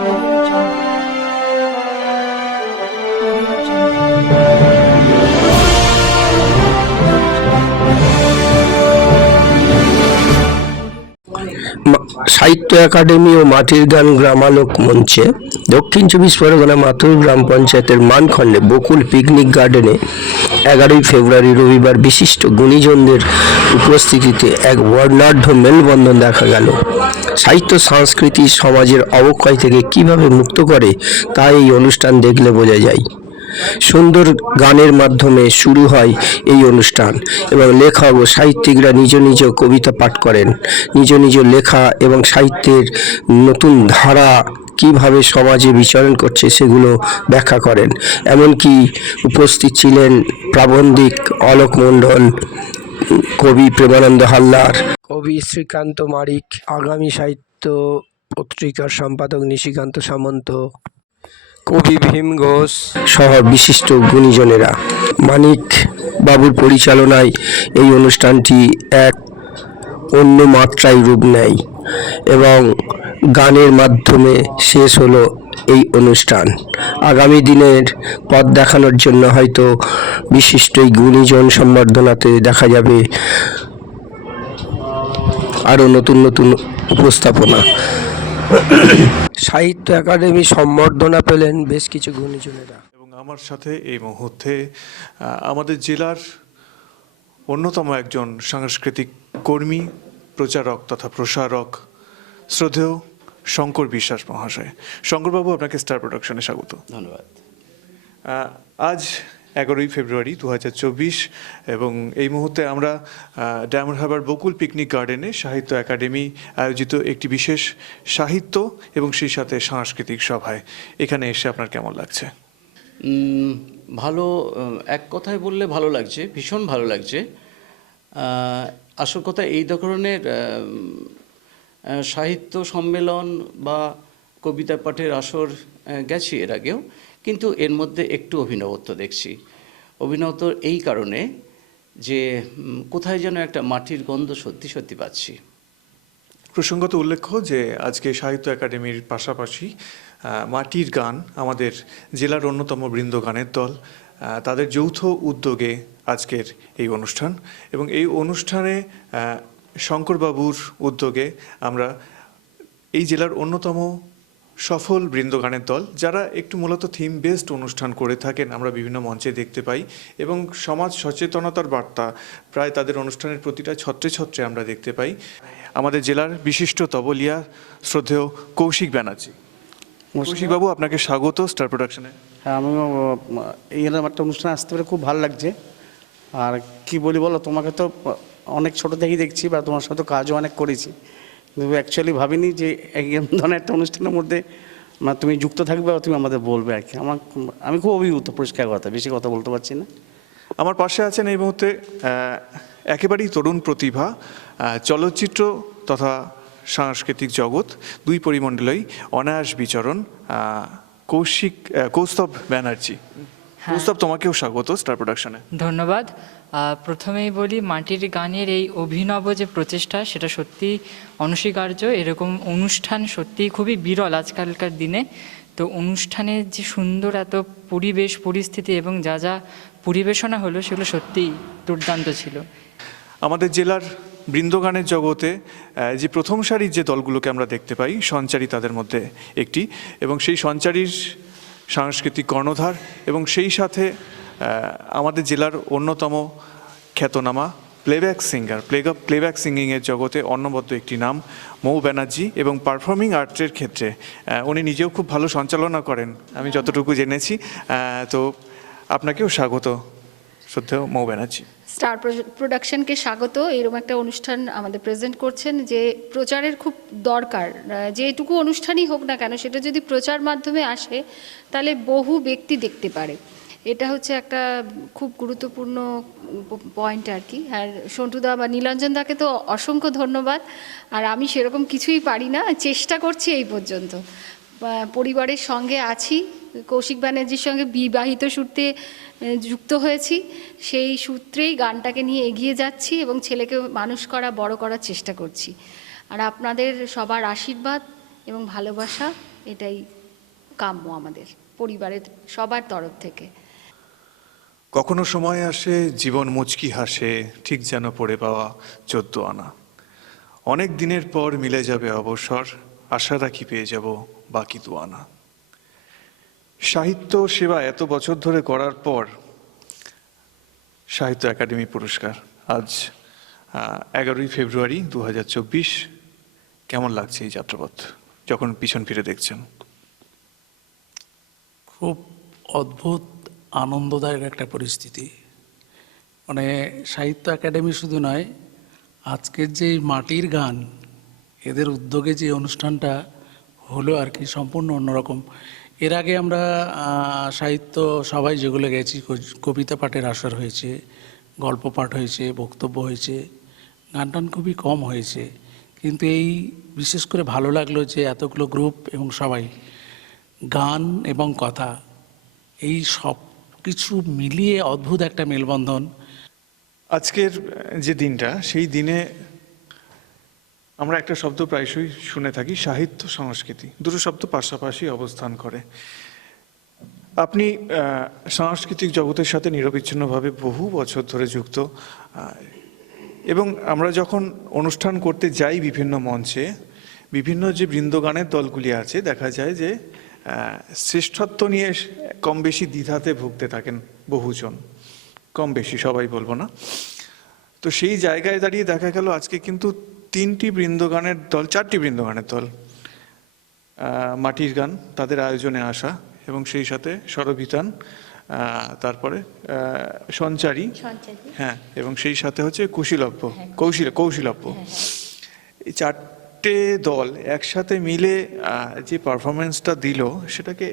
সাহিত্য একাডেমি ও মাটির গান গ্রামালোক মঞ্চে দক্ষিণ 24 পরগনা মাতুর গ্রাম পঞ্চায়েতের মানখণ্ডে বকুল পিকনিক গার্ডেনে 11ই ফেব্রুয়ারি রবিবার বিশিষ্ট গুণীজনদের উপস্থিতিতে এক বর্ণাঢ্য মেলবন্ধন দেখা গেল। সাহিত্য সংস্কৃতি সমাজের অবক্ষয় থেকে কিভাবে মুক্ত করে তা এই অনুষ্ঠান দেখলে বোঝা যায়। সুন্দর গানের মাধ্যমে শুরু হয় এই অনুষ্ঠান এবং লেখক ও সাহিত্যিকরা নিজ নিজ কবিতা পাঠ করেন। নিজ নিজ লেখা এবং সাহিত্যের নতুন ধারা কিভাবে সমাজে বিচরণ করছে সেগুলো ব্যাখ্যা করেন। এমনকি উপস্থিত ছিলেন প্রাবন্ধিক অলোক মণ্ডল, কবি প্রেমানন্দ হালদার, কবি শ্রীকান্ত মারিক, আগামী সাহিত্য পত্রিকার সম্পাদক নিশিকান্ত সামন্ত, কবি ভীম ঘোষ সহ বিশিষ্ট গুণীজনেরা। মানিক বাবুর পরিচালনায় এই অনুষ্ঠানটি এক অন্য মাত্রায় রূপ নেয় এবং গানের মাধ্যমে শেষ হলো এই অনুষ্ঠান। আগামী দিনের পথ দেখানোর জন্য হয়তো বিশিষ্ট এই গুণীজন সম্বর্ধনাতে দেখা যাবে আরও নতুন নতুন উপস্থাপনা। সাহিত্য একাডেমি সম্বর্ধনা পেলেন বেশ কিছু গুণীজনেরা। এবং আমার সাথে এই মুহূর্তে আমাদের জেলার অন্যতম একজন সাংস্কৃতিক কর্মী, প্রচারক তথা প্রসারক শ্রদ্ধেয় শঙ্কর বিশ্বাস মহাশয়। শঙ্করবাবু, আপনাকে স্টার প্রোডাকশনে স্বাগত। ধন্যবাদ। আজ 11ই ফেব্রুয়ারি 2024 এবং এই মুহূর্তে আমরা ডায়মন্ড হারবার বকুল পিকনিক গার্ডেনে সাহিত্য একাডেমি আয়োজিত একটি বিশেষ সাহিত্য এবং সেই সাথে সাংস্কৃতিক সভায় এখানে এসে আপনার কেমন লাগছে? ভালো, এক কথায় বললে ভালো লাগছে, ভীষণ ভালো লাগছে। আসল কথা, এই ধরনের সাহিত্য সম্মেলন বা কবিতা পাঠের আসর গেছি এর আগেও, কিন্তু এর মধ্যে একটু অভিনবত্ব দেখছি। অভিনবত্ব এই কারণে যে কোথায় যেন একটা মাটির গন্ধ সত্যি সত্যি পাচ্ছি। প্রসঙ্গত উল্লেখ্য যে আজকে সাহিত্য একাডেমির পাশাপাশি মাটির গান, আমাদের জেলার অন্যতম বৃন্দ গানের দল, তাদের যৌথ উদ্যোগে আজকের এই অনুষ্ঠান এবং এই অনুষ্ঠানে শঙ্করবাবুর উদ্যোগে আমরা এই জেলার অন্যতম সফল বৃন্দগানের দল, যারা একটু মূলত থিম বেসড অনুষ্ঠান করে থাকেন, আমরা বিভিন্ন মঞ্চে দেখতে পাই এবং সমাজ সচেতনতার বার্তা প্রায় তাদের অনুষ্ঠানের প্রতিটা ছত্রে ছত্রে আমরা দেখতে পাই। আমাদের জেলার বিশিষ্ট তবলিয়া শ্রদ্ধেয় কৌশিক ব্যানার্জি। কৌশিকবাবু, আপনাকে স্বাগত স্টার প্রোডাকশনে। হ্যাঁ, আমিও এরকম একটা অনুষ্ঠানে আসতে পেরে খুব ভালো লাগছে। আর কি বলি বলো, তোমাকে তো অনেক ছোটো থেকেই দেখছি বা তোমার সাথে কাজও অনেক করেছি, কিন্তু অ্যাকচুয়ালি ভাবিনি যে এই ধরনের একটা অনুষ্ঠানের মধ্যে তুমি যুক্ত থাকবে বা তুমি আমাদের বলবে আর কি। আমি খুব অভিভূত, পরিষ্কার কথা, বেশি কথা বলতে পারছি না। আমার পাশে আছেন এই মুহূর্তে একেবারেই তরুণ প্রতিভা, চলচ্চিত্র তথা সাংস্কৃতিক জগৎ দুই পরিমণ্ডলেই অনায়াস বিচরণ, কৌস্তব ব্যানার্জি। কৌস্তব, তোমাকেও স্বাগত স্টার প্রোডাকশনে। ধন্যবাদ। প্রথমেই বলি, মাটির গানের এই অভিনব যে প্রচেষ্টা, সেটা সত্যি অনস্বীকার্য। এরকম অনুষ্ঠান সত্যি খুবই বিরল আজকালকার দিনে। তো অনুষ্ঠানের যে সুন্দর এত পরিবেশ পরিস্থিতি এবং যা যা পরিবেশনা হলো সেগুলো সত্যিই দুর্দান্ত ছিল। আমাদের জেলার বৃন্দগানের জগতে যে প্রথম সারির যে দলগুলোকে আমরা দেখতে পাই, সঞ্চারী তাদের মধ্যে একটি, এবং সেই সঞ্চারীর সাংস্কৃতিক কর্ণধার এবং সেই সাথে আমাদের জেলার অন্যতম খ্যাতনামা প্লেব্যাক সিঙ্গার, প্লেব্যাক সিঙ্গিংয়ের জগতে অনবদ্য একটি নাম মৌ ব্যানার্জি, এবং পারফর্মিং আর্টের ক্ষেত্রে উনি নিজেও খুব ভালো সঞ্চালনা করেন আমি যতটুকু জেনেছি। তো আপনাকেও স্বাগত শ্রদ্ধেয় মৌ ব্যানার্জি। স্টার প্রোডাকশনকে স্বাগত। এরকম একটা অনুষ্ঠান আমাদের প্রেজেন্ট করছেন, যে প্রচারের খুব দরকার। যেটুকু অনুষ্ঠানই হোক না কেন, সেটা যদি প্রচার মাধ্যমে আসে তাহলে বহু ব্যক্তি দেখতে পারে। এটা হচ্ছে একটা খুব গুরুত্বপূর্ণ পয়েন্ট আর কি। আর সন্টুদা বা নীলাঞ্জন দাকে তো অসংখ্য ধন্যবাদ। আর আমি সেরকম কিছুই পারি না, চেষ্টা করছি এই পর্যন্ত। পরিবারের সঙ্গে আছি, কৌশিক ব্যানার্জির সঙ্গে বিবাহিত সূত্রে যুক্ত হয়েছি, সেই সূত্রেই গানটাকে নিয়ে এগিয়ে যাচ্ছি এবং ছেলেকে মানুষ করা, বড় করার চেষ্টা করছি। আর আপনাদের সবার আশীর্বাদ এবং ভালোবাসা, এটাই কাম্য আমাদের পরিবারের সবার তরফ থেকে। কখনো সময় আসে জীবন মুচকি হাসে, ঠিক যেন পড়ে পাওয়া 14 আনা। অনেক দিনের পর মিলে যাবে অবসর, আশা রাখি পেয়ে যাব বাকি 2 আনা। সাহিত্য সেবা এত বছর ধরে করার পর সাহিত্য একাডেমি পুরস্কার আজ 11ই ফেব্রুয়ারি 2024। কেমন লাগছে এই যাত্রাপথ যখন পিছন ফিরে দেখছেন? খুব অদ্ভুত আনন্দদায়ক একটা পরিস্থিতি। মানে সাহিত্য একাডেমি শুধু নয়, আজকের যে মাটির গান এদের উদ্যোগে যে অনুষ্ঠানটা হলো আর কি, সম্পূর্ণ অন্যরকম। এর আগে আমরা সাহিত্য সবাই যেগুলো গেছি, কবিতা পাঠের আসর হয়েছে, গল্প পাঠ হয়েছে, বক্তব্য হয়েছে, গান টান খুবই কম হয়েছে। কিন্তু এই বিশেষ করে ভালো লাগলো যে এতগুলো গ্রুপ এবং সবাই গান এবং কথা, এই সব কিছু মিলিয়ে অদ্ভুত একটা মেলবন্ধন। আজকের যে দিনটা, সেই দিনে আমরা একটা শব্দ প্রায়শই শুনে থাকি, সাহিত্য সংস্কৃতি। দুটো শব্দ পাশাপাশি অবস্থান করে। আপনি সাংস্কৃতিক জগতের সাথে নিরবিচ্ছিন্নভাবে বহু বছর ধরে যুক্ত, এবং আমরা যখন অনুষ্ঠান করতে যাই বিভিন্ন মঞ্চে, বিভিন্ন যে বৃন্দগানের দলগুলি আছে, দেখা যায় যে শ্রেষ্ঠত্ব নিয়ে কম বেশি দ্বিধাতে ভুগতে থাকেন বহুজন, কম বেশি সবাই বলবো না। তো সেই জায়গায় দাঁড়িয়ে দেখা গেল আজকে কিন্তু 3টি বৃন্দগানের দল, 4টি বৃন্দগানের দল মাটির গান তাদের আয়োজনে আসা, এবং সেই সাথে স্বরবিতান, তারপরে সঞ্চারী, হ্যাঁ, এবং সেই সাথে হচ্ছে কৌশিলব্য। এই 4টে দল একসাথে মিলে যে পারফরমেন্সটা দিল, সেটাকে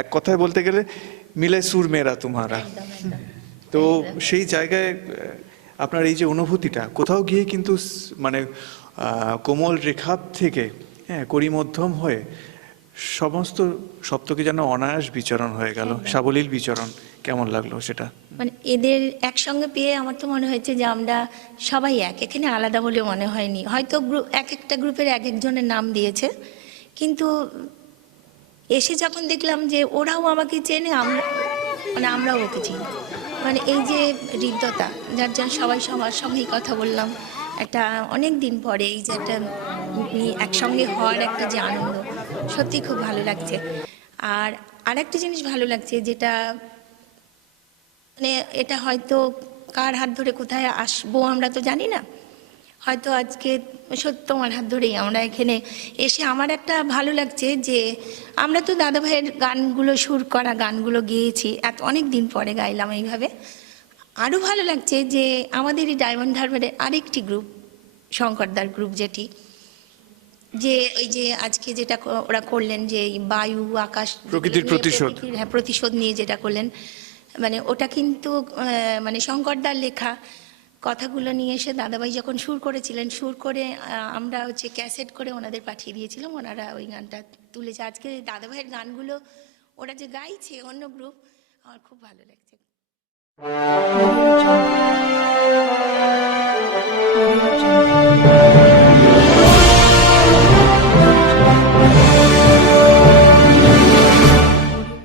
এক কথায় বলতে গেলে মিলে সুর মেরা তুমহারা। তো সেই জায়গায় আপনার এই যে অনুভূতিটা, কোথাও গিয়ে কিন্তু মানে কোমল রেখা থেকে করিমধ্যম হয়ে সমস্ত সপ্তকে যেন অনায়াস বিচরণ হয়ে গেল, সাবলীল বিচরণ। কেমন লাগলো সেটা? মানে এদের একসঙ্গে পেয়ে আমার তো মনে হয়েছে যে আমরা সবাই এক, এখানে আলাদা বলে মনে হয়নি। হয়তো এক একটা গ্রুপের এক একজনের নাম দিয়েছে, কিন্তু এসে যখন দেখলাম যে ওরাও আমাকে চেনে, আমরাও ওকে চিনি। মানে এই যে হৃদ্যতা, যার জন্য সবাই সবার সঙ্গেই কথা বললাম, একটা অনেক দিন পরে এই যে একটা একসঙ্গে হওয়ার একটা যে আনন্দ, সত্যি খুব ভালো লাগছে। আর আরেকটা জিনিস ভালো লাগছে, যেটা মানে এটা হয়তো কার হাত ধরে কোথায় আসবো আমরা তো জানি না, হয়তো আজকে সত্য আমার হাত ধরেই আমরা এখানে এসে আমার একটা ভালো লাগছে যে আমরা তো দাদা ভাইয়ের গানগুলো, সুর করা গানগুলো গেয়েছি, অনেক দিন পরে গাইলাম এইভাবে। আরও ভালো লাগছে যে আমাদের এই ডায়মন্ড হারবারের আরেকটি গ্রুপ, শঙ্করদার গ্রুপ, যেটি যে ওই যে আজকে যেটা ওরা করলেন, যে বায়ু আকাশ প্রকৃতির প্রতিশোধ, হ্যাঁ, প্রতিশোধ নিয়ে যেটা করলেন, মানে ওটা কিন্তু মানে শঙ্করদার লেখা কথাগুলো নিয়ে এসে দাদাভাই যখন সুর করেছিলেন, সুর করে আমরা হচ্ছে ক্যাসেট করে ওনাদের পাঠিয়ে দিয়েছিলাম, ওনারা ওই গানটা তুলেছে। আজকে দাদাভাইয়ের গানগুলো ওরা যে গাইছে অন্য গ্রুপ, আমার খুব ভালো লাগছে।